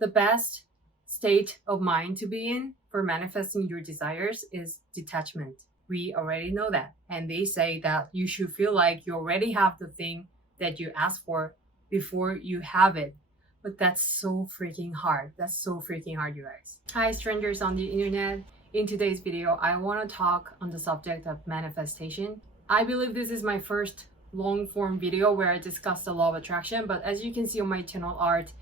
The best state of mind to be in for manifesting your desires is detachment. We already know that. And they say that you should feel like you already have the thing that you asked for before you have it. But that's so freaking hard. That's so freaking hard, you guys. Hi, strangers on the internet. In today's video, I want to talk on the subject of manifestation. I believe this is my first long form video where I discuss the law of attraction, but as you can see on my channel art,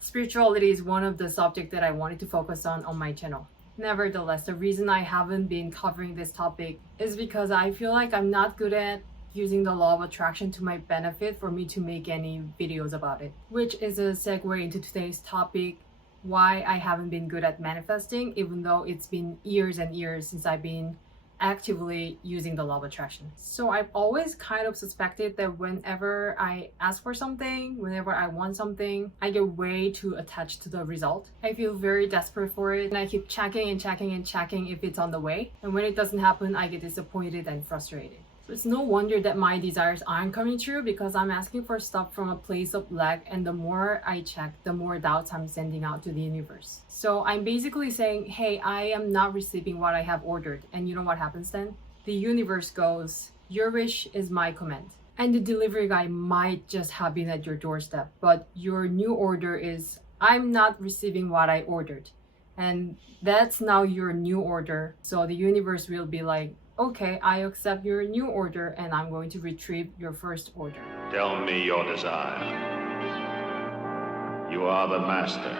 spirituality is one of the subjects that I wanted to focus on my channel. Nevertheless, the reason I haven't been covering this topic is because I feel like I'm not good at using the law of attraction to my benefit for me to make any videos about it. Which is a segue into today's topic, why I haven't been good at manifesting, even though it's been years and years since I've been actively using the law of attraction. So I've always kind of suspected that whenever I ask for something, whenever I want something, I get way too attached to the result. I feel very desperate for it and I keep checking and checking and checking if it's on the way. And when it doesn't happen, I get disappointed and frustrated. So it's no wonder that my desires aren't coming true, because I'm asking for stuff from a place of lack, and the more I check, the more doubts I'm sending out to the universe. So I'm basically saying, hey, I am not receiving what I have ordered. And you know what happens then? The universe goes, your wish is my command. And the delivery guy might just have been at your doorstep, but your new order is, I'm not receiving what I ordered. And that's now your new order. So the universe will be like, okay, I accept your new order and I'm going to retrieve your first order. Tell me your desire. You are the master.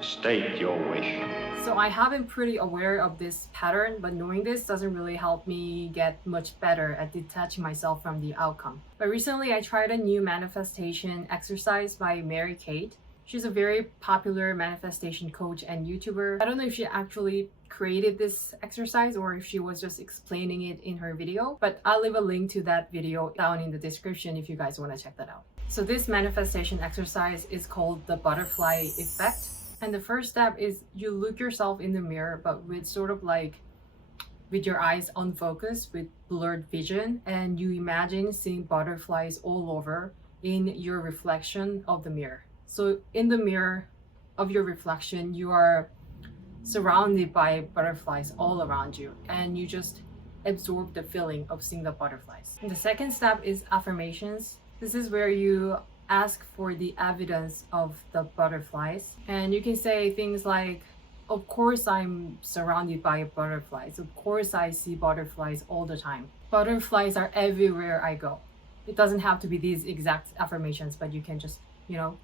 State your wish. So I have been pretty aware of this pattern, but knowing this doesn't really help me get much better at detaching myself from the outcome. But recently I tried a new manifestation exercise by 𝗜𝗡𝗦𝗧𝗔𝗡𝗧𝗟𝗬. She's a very popular manifestation coach and YouTuber. I don't know if she actually created this exercise or if she was just explaining it in her video, but I'll leave a link to that video down in the description if you guys want to check that out. So this manifestation exercise is called the butterfly effect. And the first step is you look yourself in the mirror, but with sort of like with your eyes unfocused, with blurred vision, and you imagine seeing butterflies all over in your reflection of the mirror. So in the mirror of your reflection, you are surrounded by butterflies all around you, and you just absorb the feeling of seeing the butterflies. And the second step is affirmations. This is where you ask for the evidence of the butterflies, and you can say things like, of course I'm surrounded by butterflies, of course I see butterflies all the time, butterflies are everywhere I go. It doesn't have to be these exact affirmations, but you can just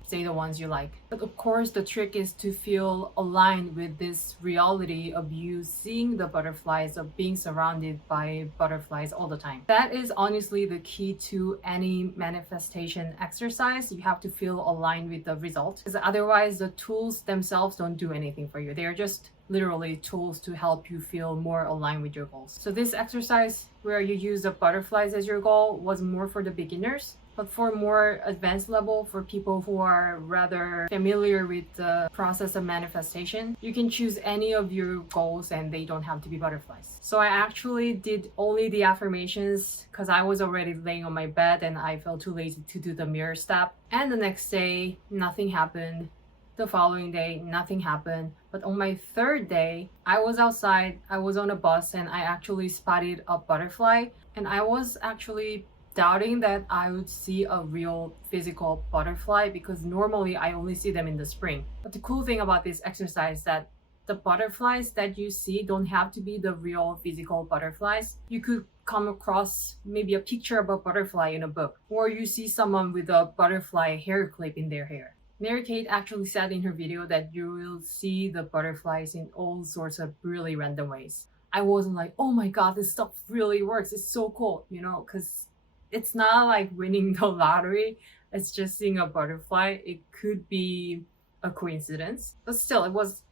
say the ones you like. But of course, the trick is to feel aligned with this reality of you seeing the butterflies, of being surrounded by butterflies all the time. That is honestly the key to any manifestation exercise. You have to feel aligned with the result, because otherwise the tools themselves don't do anything for you. They are just literally tools to help you feel more aligned with your goals. So this exercise where you use the butterflies as your goal was more for the beginners. But for more advanced level, for people who are rather familiar with the process of manifestation, you can choose any of your goals and they don't have to be butterflies. So I actually did only the affirmations because I was already laying on my bed and I felt too lazy to do the mirror step. And the next day, nothing happened. The following day, nothing happened. But on my third day, I was outside, I was on a bus, and I actually spotted a butterfly. And I was actually doubting that I would see a real physical butterfly, because normally I only see them in the spring. But the cool thing about this exercise is that the butterflies that you see don't have to be the real physical butterflies. You could come across maybe a picture of a butterfly in a book, or you see someone with a butterfly hair clip in their hair. 𝗜𝗡𝗦𝗧𝗔𝗡𝗧𝗟𝗬 actually said in her video that you will see the butterflies in all sorts of really random ways. I wasn't like, oh my god, this stuff really works, it's so cool, because it's not like winning the lottery. It's just seeing a butterfly. It could be a coincidence, but still it was,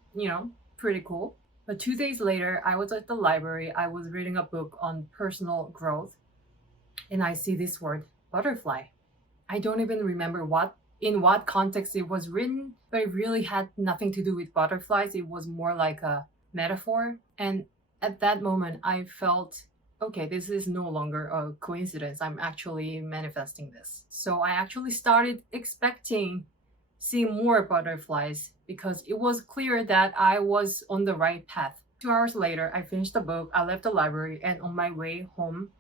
pretty cool. But 2 days later, I was at the library. I was reading a book on personal growth, and I see this word, butterfly. I don't even remember in what context it was written, but it really had nothing to do with butterflies. It was more like a metaphor. And at that moment, I felt, okay, this is no longer a coincidence. I'm actually manifesting this. So I actually started expecting seeing more butterflies because it was clear that I was on the right path. 2 hours later, I finished the book, I left the library, and on my way home,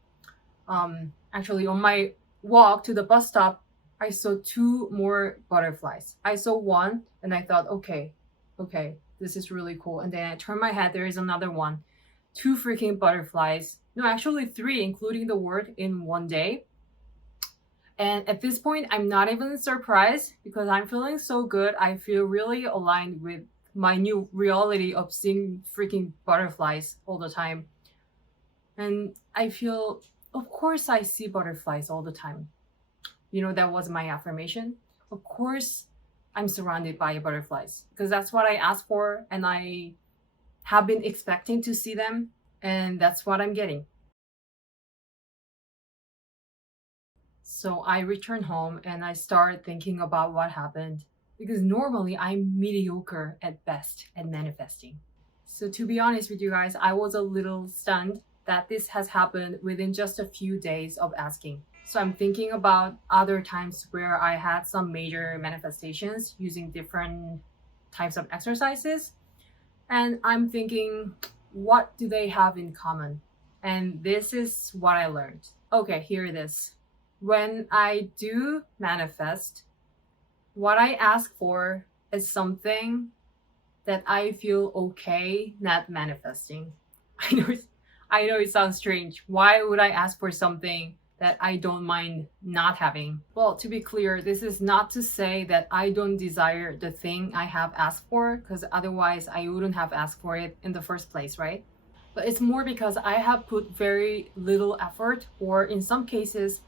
actually on my walk to the bus stop, I saw 2 more butterflies. I saw one and I thought, okay, this is really cool. And then I turned my head, there is another one. 2 freaking butterflies. No, actually 3, including the word, in one day. And at this point, I'm not even surprised because I'm feeling so good. I feel really aligned with my new reality of seeing freaking butterflies all the time. And I feel, of course, I see butterflies all the time. You know, that was my affirmation. Of course, I'm surrounded by butterflies because that's what I asked for and I have been expecting to see them, and that's what I'm getting. So I returned home and I started thinking about what happened because normally I'm mediocre at best at manifesting. So to be honest with you guys, I was a little stunned that this has happened within just a few days of asking. So I'm thinking about other times where I had some major manifestations using different types of exercises. And I'm thinking, what do they have in common? And this is what I learned. Okay, here it is. When I do manifest, what I ask for is something that I feel okay not manifesting. I know it sounds strange. Why would I ask for something that I don't mind not having? Well, to be clear, this is not to say that I don't desire the thing I have asked for, because otherwise I wouldn't have asked for it in the first place, right? But it's more because I have put very little effort, or in some cases,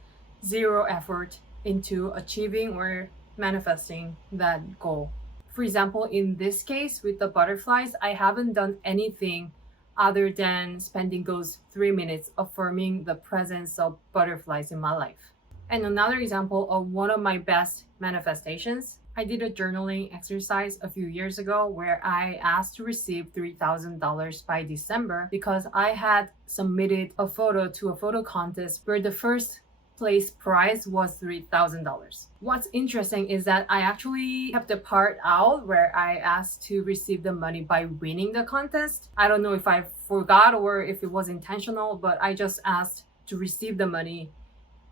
0 effort into achieving or manifesting that goal. For example, in this case with the butterflies, I haven't done anything other than spending those 3 minutes affirming the presence of butterflies in my life. And another example of one of my best manifestations, I did a journaling exercise a few years ago where I asked to receive $3,000 by December because I had submitted a photo to a photo contest where the first place prize was $3,000. What's interesting is that I actually kept the part out where I asked to receive the money by winning the contest. I don't know if I forgot or if it was intentional, but I just asked to receive the money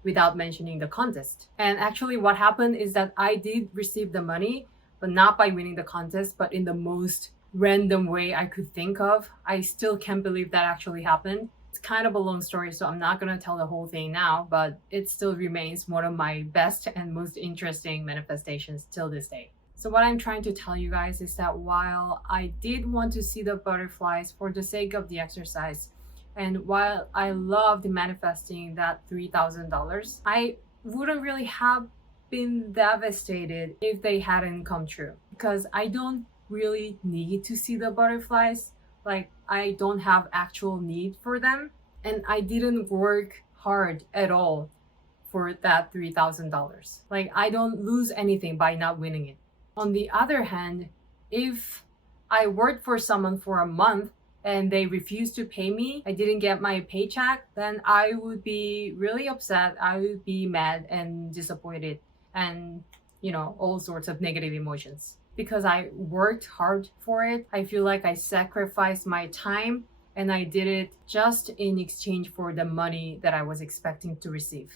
without mentioning the contest. And actually what happened is that I did receive the money, but not by winning the contest, but in the most random way I could think of. I still can't believe that actually happened. It's kind of a long story, so I'm not going to tell the whole thing now, but it still remains one of my best and most interesting manifestations till this day. So what I'm trying to tell you guys is that while I did want to see the butterflies for the sake of the exercise, and while I loved manifesting that $3,000, I wouldn't really have been devastated if they hadn't come true, because I don't really need to see the butterflies. Like, I don't have actual need for them, and I didn't work hard at all for that $3,000. Like, I don't lose anything by not winning it. On the other hand, if I worked for someone for a month and they refused to pay me, I didn't get my paycheck, then I would be really upset. I would be mad and disappointed and, all sorts of negative emotions. Because I worked hard for it, I feel like I sacrificed my time and I did it just in exchange for the money that I was expecting to receive.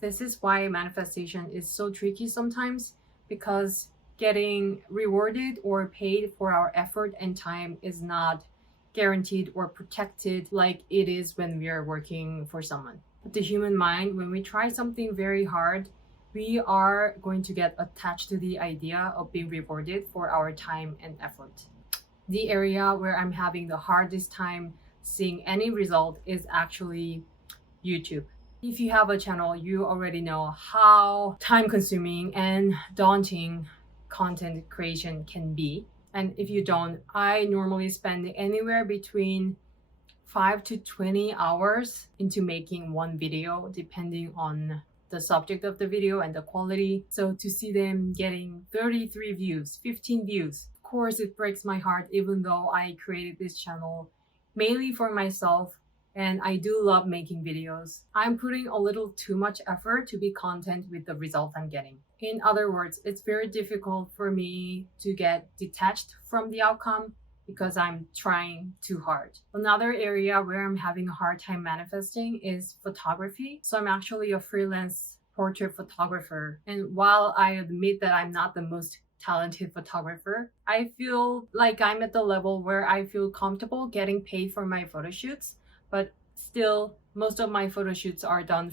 This is why manifestation is so tricky sometimes, because getting rewarded or paid for our effort and time is not guaranteed or protected like it is when we are working for someone. But the human mind, when we try something very hard, we are going to get attached to the idea of being rewarded for our time and effort. The area where I'm having the hardest time seeing any result is actually YouTube. If you have a channel, you already know how time-consuming and daunting content creation can be. And if you don't, I normally spend anywhere between 5 to 20 hours into making one video, depending on the subject of the video and the quality. So to see them getting 33 views, 15 views, of course it breaks my heart, even though I created this channel mainly for myself and I do love making videos. I'm putting a little too much effort to be content with the result I'm getting. In other words, it's very difficult for me to get detached from the outcome because I'm trying too hard. Another area where I'm having a hard time manifesting is photography. So I'm actually a freelance portrait photographer. And while I admit that I'm not the most talented photographer, I feel like I'm at the level where I feel comfortable getting paid for my photo shoots, but still most of my photo shoots are done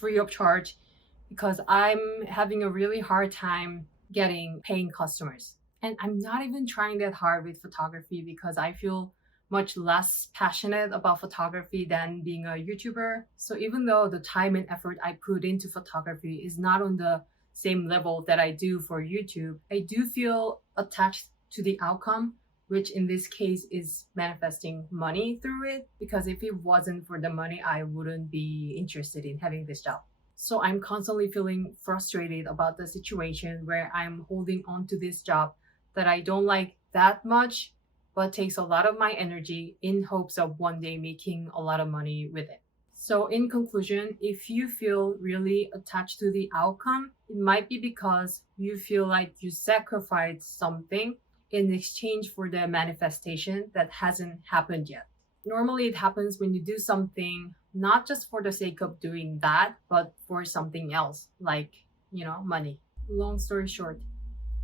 free of charge because I'm having a really hard time getting paying customers. And I'm not even trying that hard with photography because I feel much less passionate about photography than being a YouTuber. So even though the time and effort I put into photography is not on the same level that I do for YouTube, I do feel attached to the outcome, which in this case is manifesting money through it. Because if it wasn't for the money, I wouldn't be interested in having this job. So I'm constantly feeling frustrated about the situation where I'm holding on to this job that I don't like that much, but takes a lot of my energy in hopes of one day making a lot of money with it. So in conclusion, if you feel really attached to the outcome, it might be because you feel like you sacrificed something in exchange for the manifestation that hasn't happened yet. Normally it happens when you do something not just for the sake of doing that, but for something else, like, money. Long story short,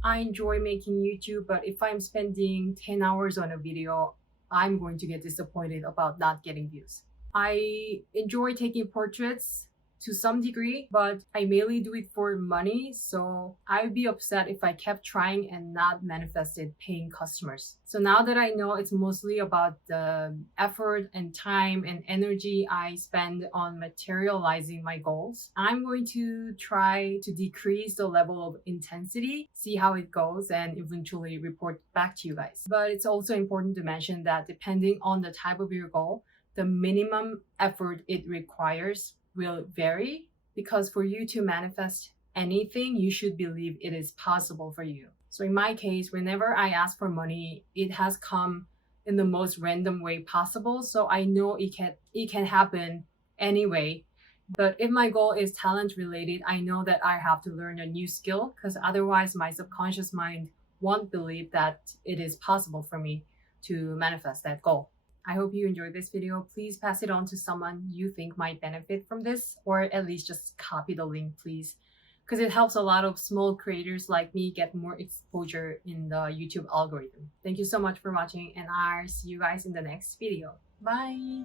I enjoy making YouTube, but if I'm spending 10 hours on a video, I'm going to get disappointed about not getting views. I enjoy taking portraits to some degree, but I mainly do it for money, so I'd be upset if I kept trying and not manifested paying customers. So now that I know it's mostly about the effort and time and energy I spend on materializing my goals, I'm going to try to decrease the level of intensity, see how it goes, and eventually report back to you guys. But it's also important to mention that depending on the type of your goal, the minimum effort it requires will vary, because for you to manifest anything, you should believe it is possible for you. So in my case, whenever I ask for money, it has come in the most random way possible. So I know it can happen anyway. But if my goal is talent related, I know that I have to learn a new skill, because otherwise my subconscious mind won't believe that it is possible for me to manifest that goal. I hope you enjoyed this video. Please pass it on to someone you think might benefit from this, or at least just copy the link, please, because it helps a lot of small creators like me get more exposure in the YouTube algorithm. Thank you so much for watching, and I'll see you guys in the next video. Bye!